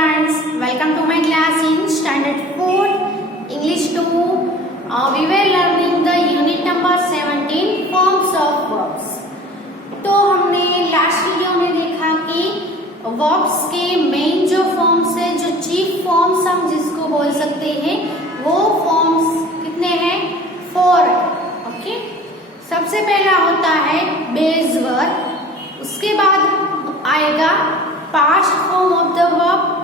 friends, welcome to my class in standard 4 English 2. We were learning the unit number 17 forms of verbs. तो हमने last video में देखा कि verbs के main जो फॉर्म्स है, जो चीफ फॉर्म्स हम जिसको बोल सकते हैं, वो फॉर्म्स कितने हैं? 4 है. ओके, सबसे पहला होता है बेस वर्ब, उसके बाद आएगा past form of the verb,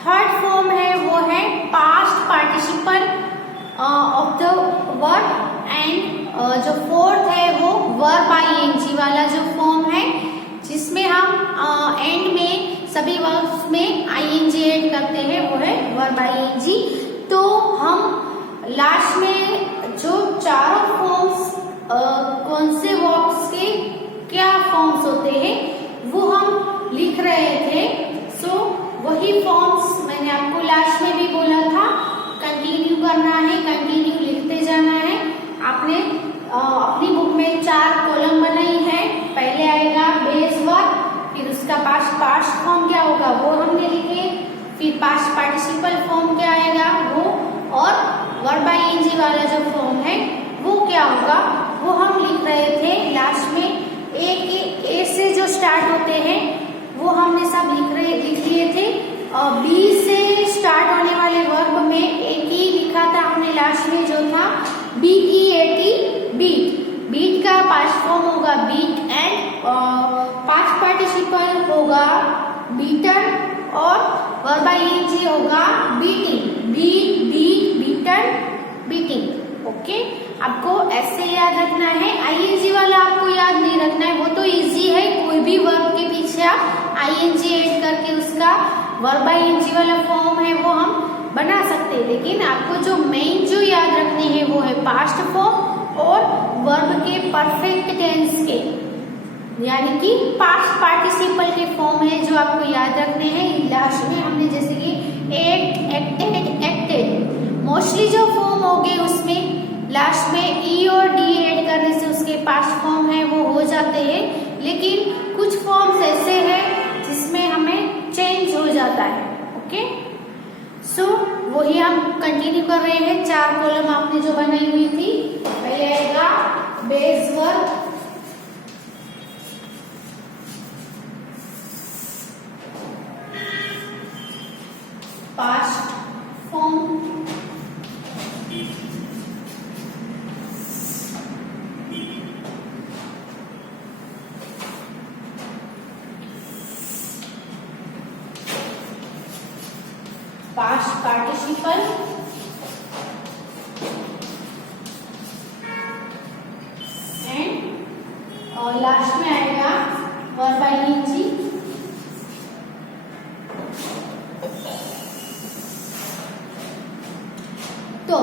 third form है वो है past participle of the verb and जो फोर्थ है वो वर्ब आईएनजी वाला जो फॉर्म है, जिसमें हम एंड में सभी वर्ब्स में आईएनजी ऐड करते हैं, वो है वर्ब आईएनजी. तो हम लास्ट में जो चारों फॉर्म्स कौन से वर्ब्स के क्या फॉर्म्स होते हैं वो हम लिख रहे थे. सो वही फॉर्म्स मैंने आपको लास्ट में भी बोला था, कंटिन्यू करना है, कंटिन्यू लिखते जाना है. आपने अपनी बुक में 4 कॉलम बनाई है. पहले आएगा बेस वर्ब, फिर उसका पास्ट फॉर्म क्या होगा वो हमने लिखे, फिर पास्ट पार्टिसिपल फॉर्म क्या आएगा वो, और वर्ब आईएनजी वाला जो फॉर्म है वो क्या होगा वो हम लिख रहे थे लास्ट में. ए से जो स्टार्ट होते हैं वो हमने सब लिख लिए थे. बी से स्टार्ट होने वाले वर्ब में एक ही लिखा था हमने लास्ट में, जो था BEAT, बीट. बीट का पास्ट फॉर्म होगा बीट एंड पास्ट पार्टिसिपल होगा बीटन और वर्ब आईएनजी होगा beating. Beat, beat, beaten, beating. Okay, आपको ऐसे याद रखना है. आईएनजी वाला आपको याद नहीं रखना है, वो तो इजी है. कोई भी वर्ब के पीछे आप आईएनजी ऐड करके उसका वर्ब आईएनजी वाला फॉर्म है वो हम बना सकते हैं. लेकिन आपको जो मेन जो याद रखने हैं वो है पास्ट फॉर्म और वर्ब के परफेक्ट टेंस के, यानी कि पास्ट पार्टिसिपल के फॉर्म है जो आपको याद रखने हैं. लास्ट में हमने जैसे कि एट, एक्टेड, एक्टेड, मोस्टली जो फॉर्म हो गए उसमें लास्ट में ई और डी ऐड करने से उसके पास्ट फॉर्म है वो हो जाते हैं. लेकिन कुछ फॉर्म्स ऐसे हैं जिसमें हमें चेंज हो जाता है. ओके, सो वही हम कंटिन्यू कर रहे हैं. 4 कॉलम आपने जो बनाई हुई थी, पहले आएगा base verb, past form, past participle, and और लास्ट में आएगा वर्ब आईएनजी. तो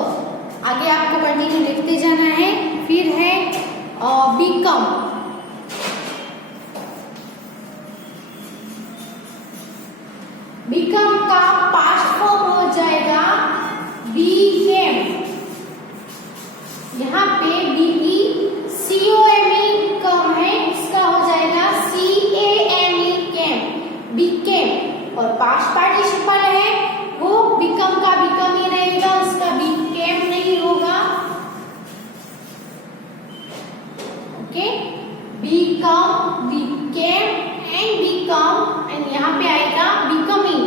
आगे आपको कंटिन्यू लिखते जाना है. फिर है बिकम. बिकम का पास्ट फॉर्म हो जाएगा बीकेम. यहाँ पे BECOME कम है, इसका हो जाएगा CAME, कैम, बीकेम. और पास्ट पार्टिसिपल है वो बिकम का बिकम ही रहेगा, उसका बीकेम नहीं होगा. Okay, become, Beckham and become, and यहाँ पे आएगा बिकमिंग.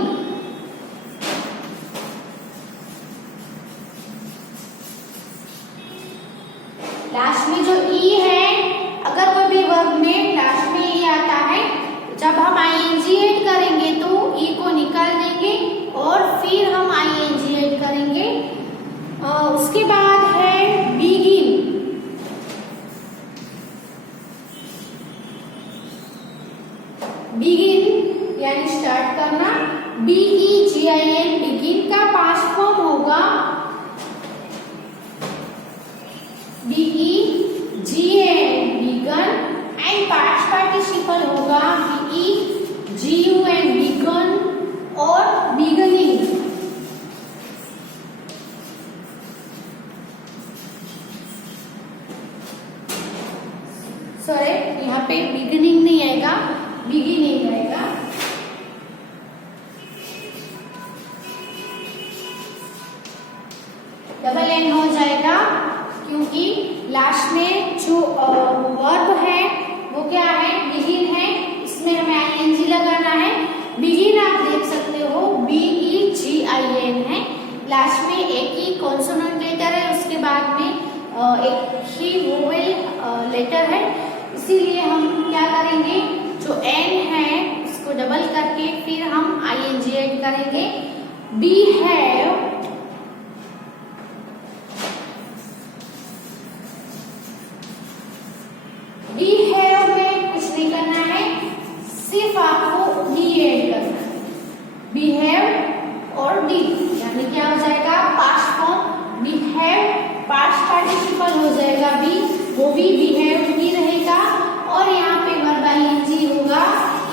लास्ट में जो ई है, अगर कोई भी वर्ब में लास्ट में ई आता है, जब हम आईएनजी ऐड करेंगे तो ई को निकाल देंगे और फिर हम आईएनजी ऐड करेंगे. उसके बाद है बिगिन. बिगिन यानी स्टार्ट करना, BEGIN, बिगिन का पास्ट फॉर्म होगा BEGAN, began, and past participle होगा BEGUN, बिगन और बिगनिंग. सॉरी, यहाँ पे बिगनिंग नहीं आएगा, बिगिनिंग आएगा. डबल एन हो जाएगा, क्योंकि लास्ट में जो वर्ब है वो क्या है, बिगिन है, इसमें हमें आईएनजी लगाना है। बिगिन आप देख सकते हो BEGIN है, लास्ट में एक ही कॉन्सोनेंट लेटर है, उसके बाद में एक ही वोवेल लेटर है, इसीलिए हम क्या करेंगे, जो एन है उसको डबल करके फिर हम आईएनजी ऐड करेंगे। behave, behave में कुछ नहीं करना है, सिर्फ आपको डी ऐड करना है, behave और डी, यानी क्या हो जाएगा, past form behave, past participle हो जाएगा बी, वो भी behave ही रहेगा, और यहाँ पे वर्ब आईएनजी होगा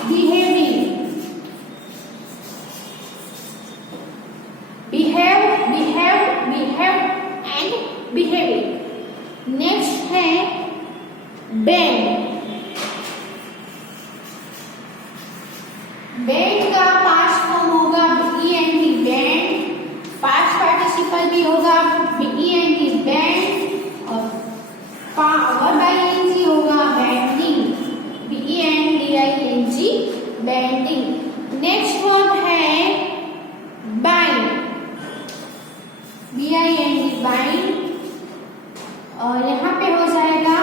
behaving, behave and behaving। Next है bend, bend का पास्ट फॉर्म होगा BEND, bend, पास्ट पार्टिसिपल भी होगा BEND, bend, और वर्ब आईएनजी होगा bending, BENDING, bending। Next verb है bind, BIND, bind, और यहाँ पे हो जाएगा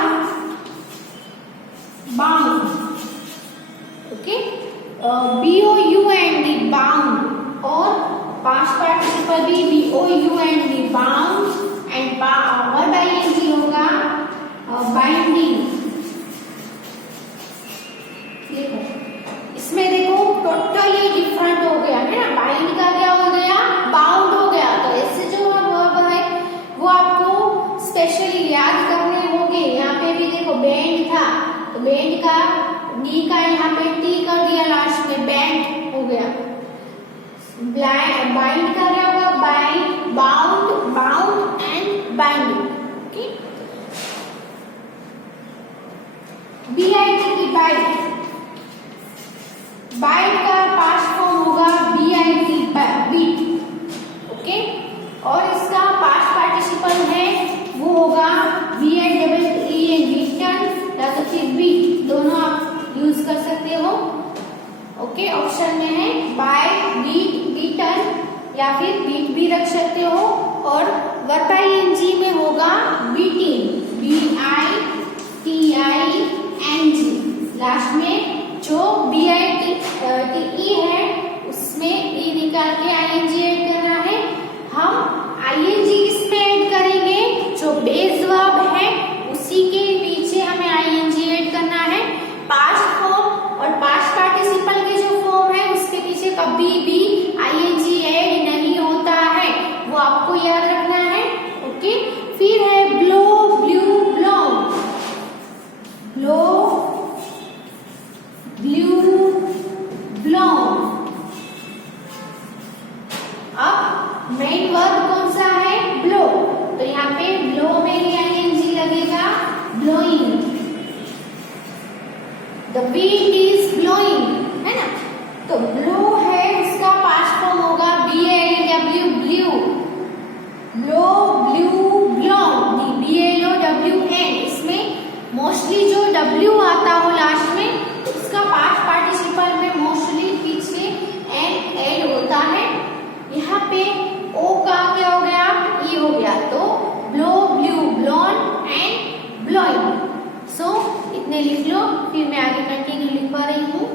bound, ओके, BOUND, bound, और पास्ट पार्टिसिपल भी BOUND, bound, and verb ING होगा बाइंडिंग। देखो इसमें देखो टोटली डिफरेंट हो गया है ना, बाइंड का क्या हो गया, बाउंड हो गया। तो ऐसे जो वर्ब है वो आपको स्पेशली याद करने होंगे। यहाँ पे भी देखो बैंड था, तो बैंड का डी का यहाँ पे टी कर दिया लास्ट में, बैंड हो गया। बाइंड का क्या होगा, bind, bound, bound and binding. BIT की बाइट, बाइट का पास्ट फॉर्म होगा BIT, बीट, ओके, और इसका पास्ट पार्टिसिपल है वो होगा BITTEN, बीटन या तो फिर बीट, दोनों आप यूज कर सकते हो। ओके, ऑप्शन में है बाइट, बीट, बीटन या फिर बीट भी रख सकते हो, और वर्ब आईएनजी में होगा बीटिंग, BITING, लास्ट में जो BITE है उसमें ई निकाल के आईएनजी ऐड करना है। हम आईएनजी इसमें ऐड करेंगे, जो बेस वर्ब है उसी के पीछे हमें आईएनजी ऐड करना है। पास्ट फॉर्म और पास्ट पार्टिसिपल के जो फॉर्म है उसके पीछे कभी भी आईएनजी ऐड नहीं होता है, वो आपको याद रखना है। ओके, फिर है blow, blew, blown, blow, blew, blown. अब मेन वर्ब कौन सा है, ब्लो, तो यहाँ पे ब्लो में ही आईएनजी लगेगा, blowing, the wind is blowing, है ना। तो ब्लो है उसका पास्ट फॉर्म होगा BLW, blue, blow, blew, blown, BLOWN। इसमें मोस्टली जो W आता हो लास्ट में उसका पास्ट पार्टिसिपल में मोस्टली पीछे एन ऐड होता है। यहाँ पे ओ का क्या हो गया, ई हो गया, तो blow, blew, blown and blowing. So इतने लिख लो, फिर मैं आगे कंटिन्यू लिखवा रही हूँ।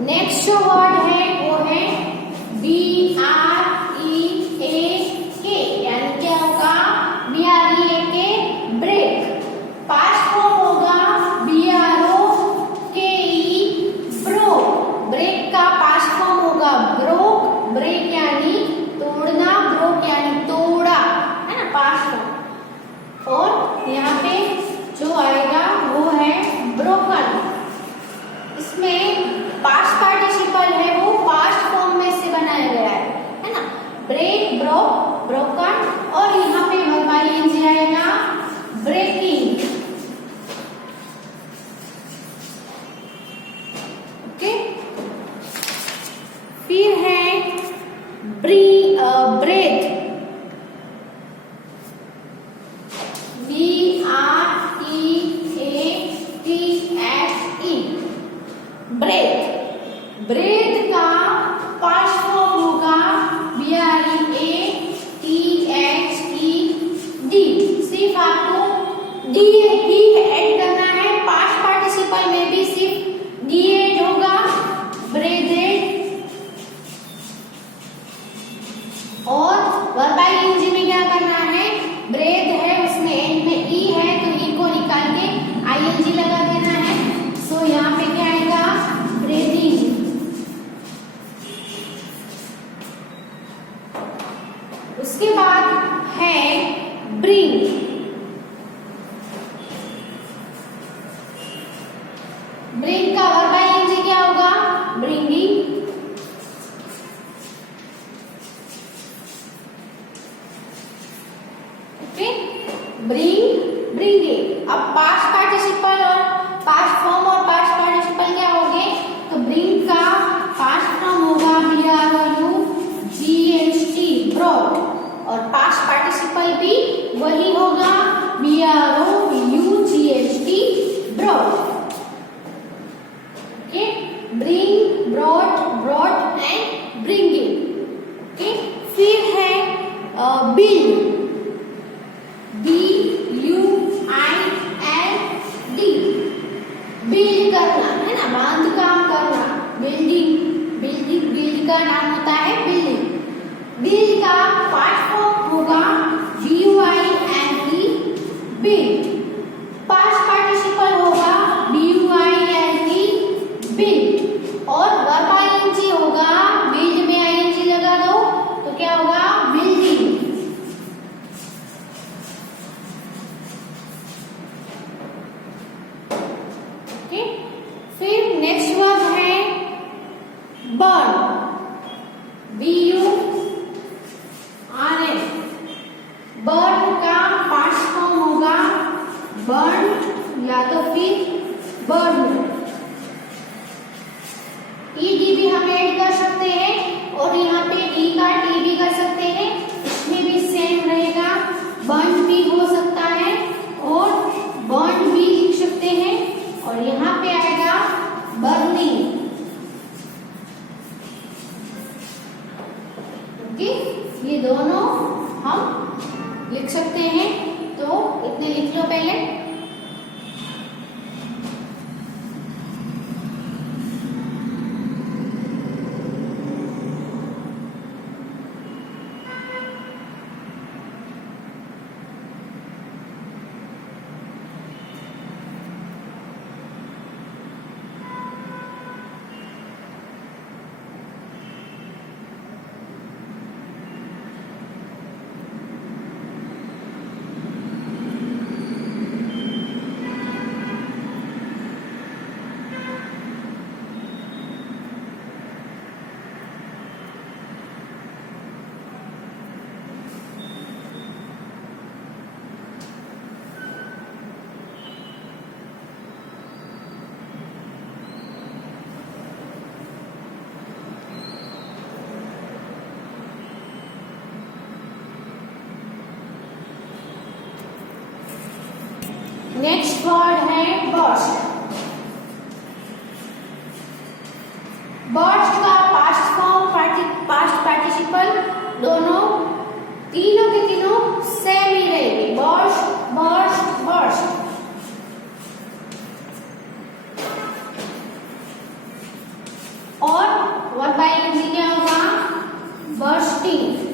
नेक्स्ट जो वर्ड है वो है BREAK, यानी क्या होगा? BREAK, break. पास्ट फॉर्म होगा BROKE, ब्रोक। ब्रेक का पास्ट फॉर्म होगा ब्रोक। ब्रेक यानी तोड़ना, ब्रोक यानी तोड़ा, है ना, पास्ट फॉर्म। और यहाँ पे जो आएगा वो है ब्रोकन। इसमें पास्ट पार्टिसिपल है वो पास्ट फॉर्म में से बनाया गया है ना। Break, broke, broken. और यहाँ पे वर्ब आईएनजी आएगा ब्रेकिंग। ओके, फिर है ब्रेथ। BREATHE, breathe. ब्रेथ का पास्ट फॉर्म होगा BREATHED। सिर्फ आपको डी ही ऐड करना है। पास्ट पार्टिसिपल में भी सिर्फ डी ऐड होगा, ब्रेथेड। और वर्ब आईएनजी में क्या करना है? ब्रेथ है, उसमें एंड में ई है, तो ई को निकाल के आईएनजी लगा देना है। सो यहाँ पे क्या आएगा? ब्रीथिंग। उसके बाद है ब्रिंग। ब्रिंग का वर्ब आईएनजी क्या होगा? ब्रिंगिंग। Okay, bring, bringing. अब पास्ट पार्टिसिपल और पास्ट फॉर्म और पास्ट पार्टिसिपल क्या हो गए? तो ब्रिंग का पास्ट फॉर्म होगा BROUGHT, ब्रॉट। और पास्ट पार्टिसिपल भी वही होगा BROUGHT, brought. Okay, bring, brought, brought and bringing. Okay, फिर है बिल्ड। BUILD, बिल्ड करना, है ना, बांध काम करना। बिल्डिंग, बिल्डिंग, बिल्ड का नाम होता है बिल्डिंग। बिल्ड का पास्ट फॉर्म होगा BUILD, बिल्ड। पास्ट पार्टिसिपल होगा BUILD, बिल्ड। और वर्ब आईएनजी होगा, बिल्ड में आईएनजी लगा दो तो क्या होगा? बिल्डिंग। ओके, फिर नेक्स्ट वर्ब है बर्न। BURN। बर्न का पास्ट फॉर्म होगा बर्न या तो फिर बर्न। ईडी भी हम ऐड कर सकते हैं और यहाँ पे डी का टी भी कर सकते हैं। इसमें भी सेम रहेगा, बर्न भी हो सकता है और बर्न भी लिख सकते हैं। और यहाँ पे आएगा बर्निंग। ओके, ये दोनों हम लिख सकते हैं, तो इतने लिख लो पहले। नेक्स्ट वर्ड है बर्स्ट। बर्स्ट का पास्ट फॉर्म पास्ट पार्टिसिपल दोनों तीनों के तीनों सेम ही रहेंगे। Burst burst burst. कास्टिंग।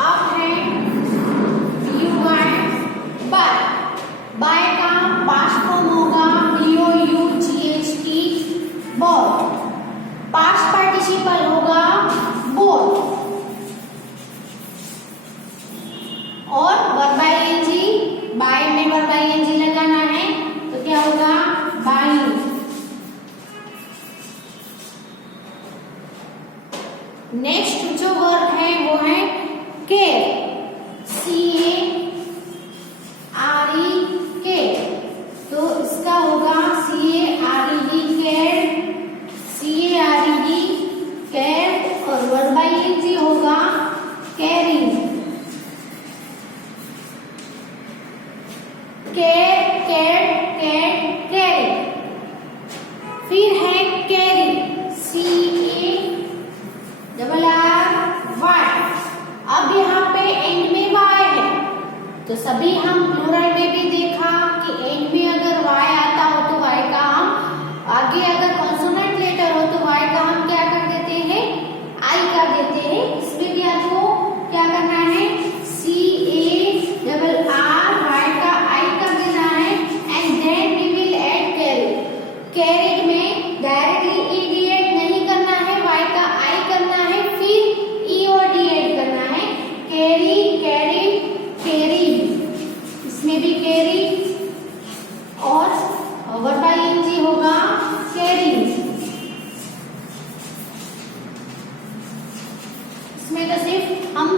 अब है बाय। बाय का पास्ट फॉर्म होगा BOUGHT, बॉट। पास्ट पार्टिसिपल होगा बोट। और वर्ब ING, बाय में वर्ब ING लगाना है तो क्या होगा बाइंग। नेक्स्ट जो वर्ब है वो है केयर, CARE, केयर। तो इसका होगा CARE, केयर, CARE, केयर। और वर्ब ING होगा carrying, care, care, care, carrying. फिर है कैरी, CARRY। अब यहाँ पे एंड में वाई है तो सभी हम प्लूरल में भी देखा कि एंड में अगर वाई आता हो तो वाई का हम आगे, अगर कॉन्सोनेंट लेटर हो तो वाई का हम क्या कर देते हैं आई कर देते हैं। इसमें भी आपको क्या करना है CARR, वाई का आई कर देना है। And then we will add carry. Carried में डायरेक्टली ED ऐड नहीं करना है, वाई का आई करना है, फिर EOD ऐड करना है। कैरी, कैरी, कैरी, इसमें भी कैरी। और वर्ब ING होगा कैरिंग। इसमें तो सिर्फ हम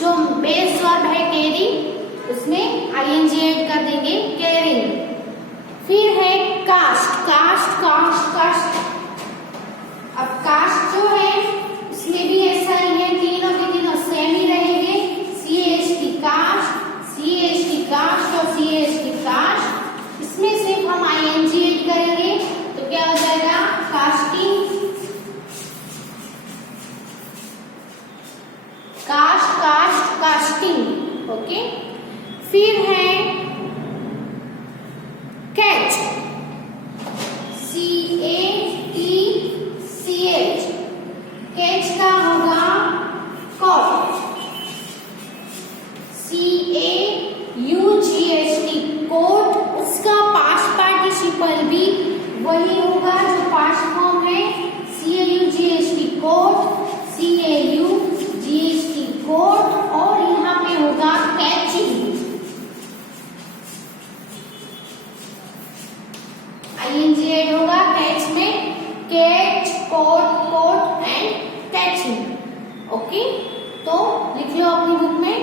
जो बेस वर्ब है कैरी उसमें ING ऐड कर देंगे कैरिंग। फिर है कास्ट, कास्ट, कास्ट, कास्ट। अब कास्ट जो है इसमें भी ऐसा ही है, तीनों के तीनों सेम ही रहेंगे। CAST कास्ट, CAST कास्ट और CAST कास्ट। इसमें सिर्फ हम ING ऐड करेंगे तो क्या हो जाएगा casting, cast, cast, casting. Okay. फिर है कैच, CATCH। कैच का होगा कॉट, CAUGHT, कोट। उसका पास्ट पार्टिसिपल भी वही होगा जो पास्ट फॉर्म है CAUGHT, कोट, CAUGHT, कोट। और यहाँ पे होगा कैचिंग, ING ऐड होगा कैच में, catch, caught, caught and catching. Okay, तो लिख लो अपनी बुक में।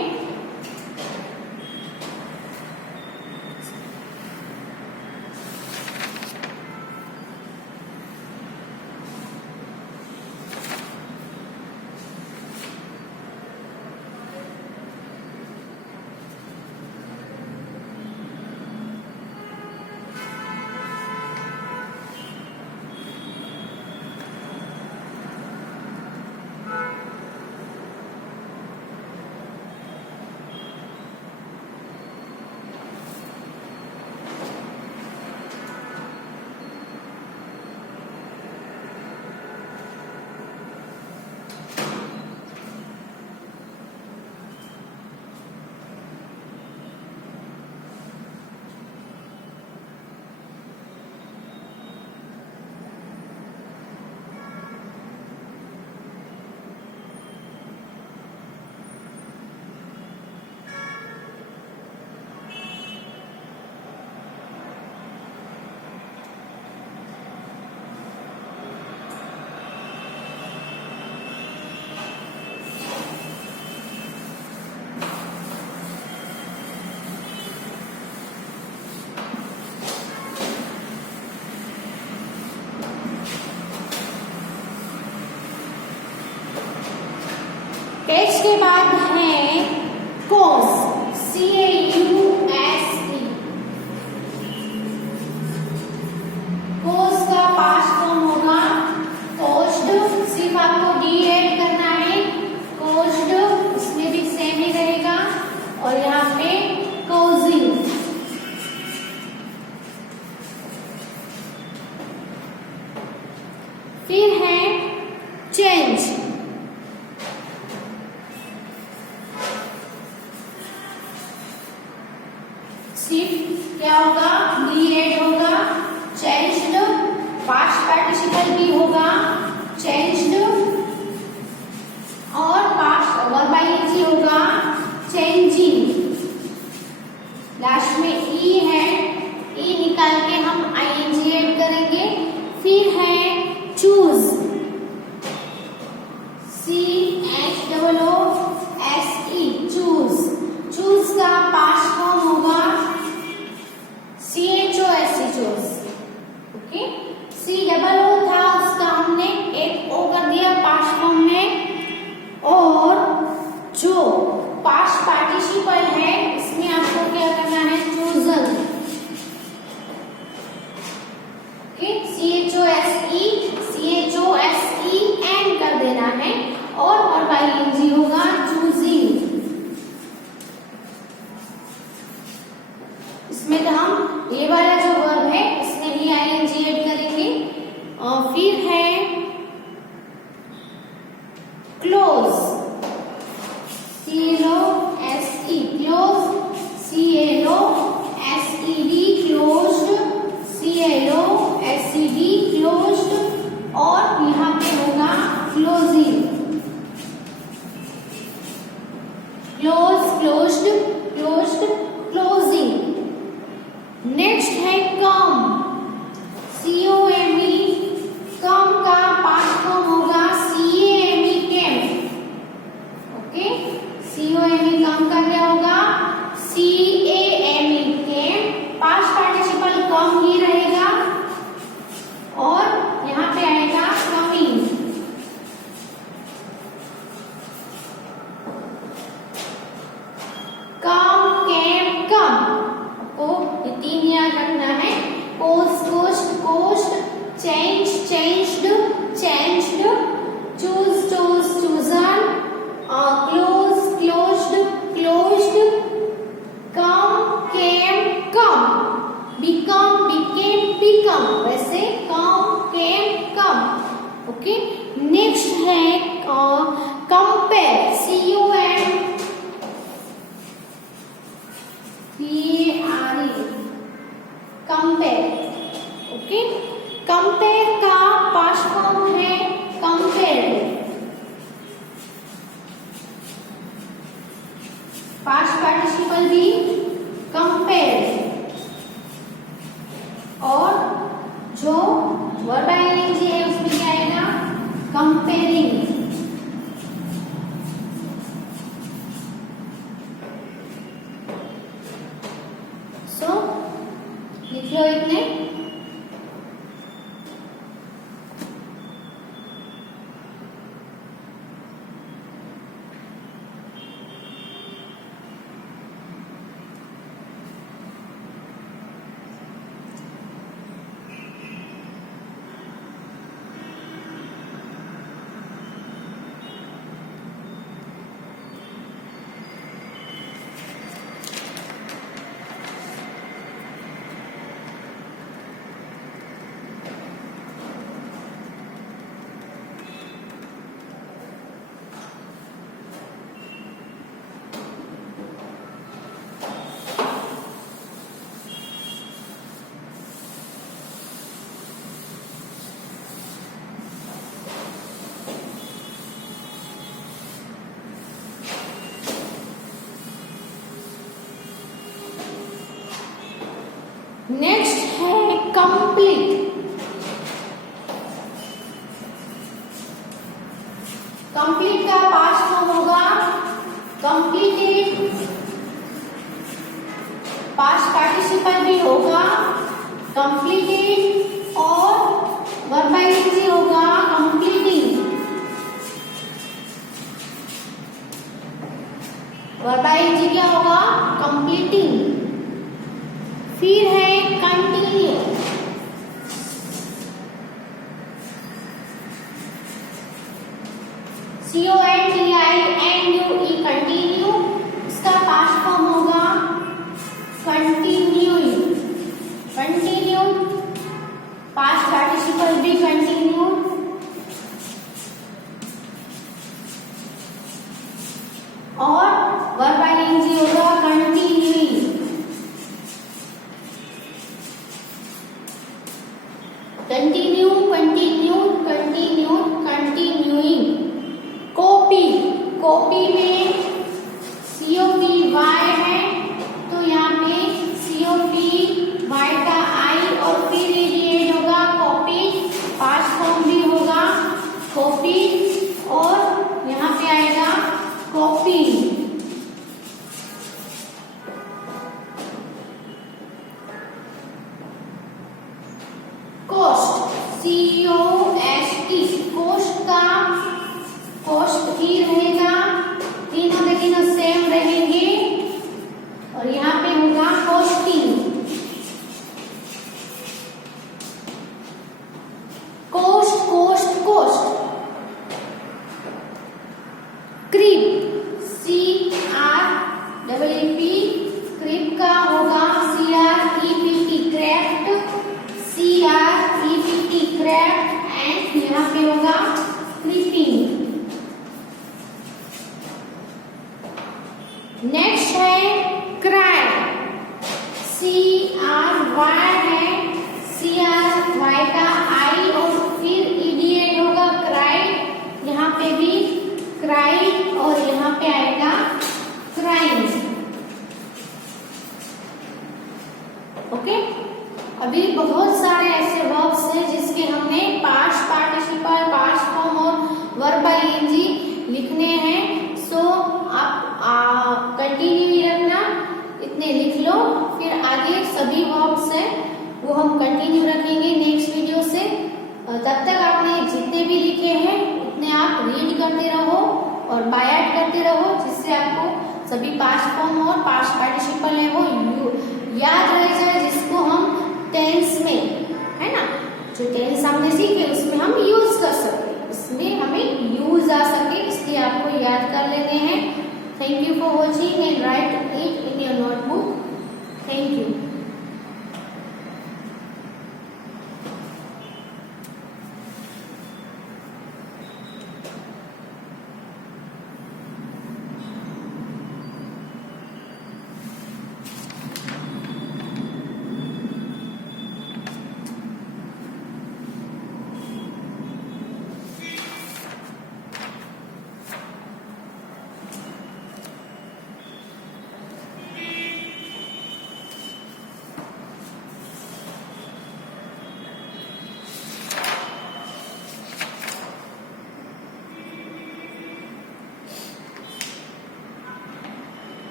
कैच के बाद है कॉज, CAUSE। कॉज का पास्ट फॉर्म होगा कॉज्ड, सिर्फ आपको D ऐड करना है, कॉज्ड। इसमें भी सेम ही रहेगा। और यहाँ पे कॉजिंग, change. शिफ्ट क्या होगा, बी एड होगा, चेंज्ड, पास्ट पार्टिसिपल भी होगा, चेंज्ड, और पास्ट वर्ब आईएनजी होगा, चेंजिंग। लास्ट में ई है, ई निकाल के हम आईएनजी ऐड करेंगे। फिर है चूज, CHOOSE, चूज। चूज का पास्ट फॉर्म होगा CHOSE, चूज। ओके, COO था, उसका हमने एक ओ कर दिया पास्ट फॉर्म में। और जो पास्ट पार्टिसिपल है इसमें आपको क्या करना है, चूजन। ओके, CHOSE एंड कर देना है, और वर्ब आईएनजी होगा चूजिंग। इसमें तो हम ये वाला जो वर्ब है इसमें ही आईएनजी ऐड करेंगे। और फिर है close, CLOSE, close, CLOSED, closed, CLOSED, closed, और यहाँ पे होगा closing. Close, closed, closed, closing. Next है कम, COME, कम का पास्ट फॉर्म होगा CAME, केम। ओके, COME कम का क्या होगा, CAME, केम। पास्ट पार्टिसिपल कम ही रहेगा, और यहाँ पे आएगा कमिंग। कम, केम, कम, आपको ये तीन याद रखना है। Cost, cost, cost, change, changed, changed, choose, choose, chosen, close, closed, closed, come, came, come, become, became, become. वैसे come, came, come. Okay, next है compare, CUMPARE, compare. Okay, compare का पास्ट फॉर्म है कंपेयर्ड। पास्ट पार्टिसिपल भी compared, और जो verb ING है उसमें क्या आएगा, कंपेयरिंग। सो लिख लो इतने। नेक्स्ट है कंप्लीट। कंप्लीट का पास्ट फॉर्म होगा कंप्लीटेड, पास्ट पार्टिसिपल भी होगा कंप्लीटेड, और वर्ब आईएनजी होगा कंप्लीटिंग। वर्ब आईएनजी क्या होगा, कंप्लीटिंग। फिर है कंटिन्यू, CONTINUE, कंटिन्यू। इसका पास्ट फॉर्म होगा कंटिन्यूइंग। कंटिन्यू, पास्ट पार्टिसिपल भी कंटिन्यू, और वर्ब आईएनजी होगा continuing. Continue, continued, continued, continuing. Copy, copy में COPY है, तो यहाँ पे COPY का आई और फिर एड होगा कॉपी, पास्ट फॉर्म भी होगा कॉपी और यहाँ पे आएगा कॉपी। कोस्ट, COST, कोस्ट का कोस्ट ही रहेगा, तीनों के तीनों सेम रहेंगे और यहाँ पे होगा costing. Cost, cost, cost. Creep, CREEP, creep का होगा CREPT, crept, CREPT, crept and यहाँ पे होगा क्रीपिंग। नेक्स्ट है क्राई, CRY है, CRY का आई और फिर ED होगा क्राई, यहाँ पे भी क्राई और यहाँ पे आएगा क्राइम। ओके, अभी बहुत सारे ऐसे वर्ब्स हैं जिसके हमने पास्ट पार्टिसिपल, पास्ट फॉर्म और वर्ब आईएनजी लिखने हैं। सो आप कंटिन्यू ही रखना, इतने लिख लो, फिर आगे सभी वर्ब्स हैं वो हम कंटिन्यू रखेंगे नेक्स्ट वीडियो से। तब तक आपने जितने भी लिखे हैं उतने आप रीड करते रहो और बाय हार्ट करते रहो, जिससे आपको सभी पास्ट फॉर्म और पास्ट पार्टिसिपल है वो याद रह जाए, जिसको हम टेंस में, है ना, जो टेंस हमने सीखे उसमें हम यूज कर सके, इसमें हमें यूज आ सके, इसलिए आपको याद कर लेने हैं। Thank you for watching and right it in your notebook. Thank you.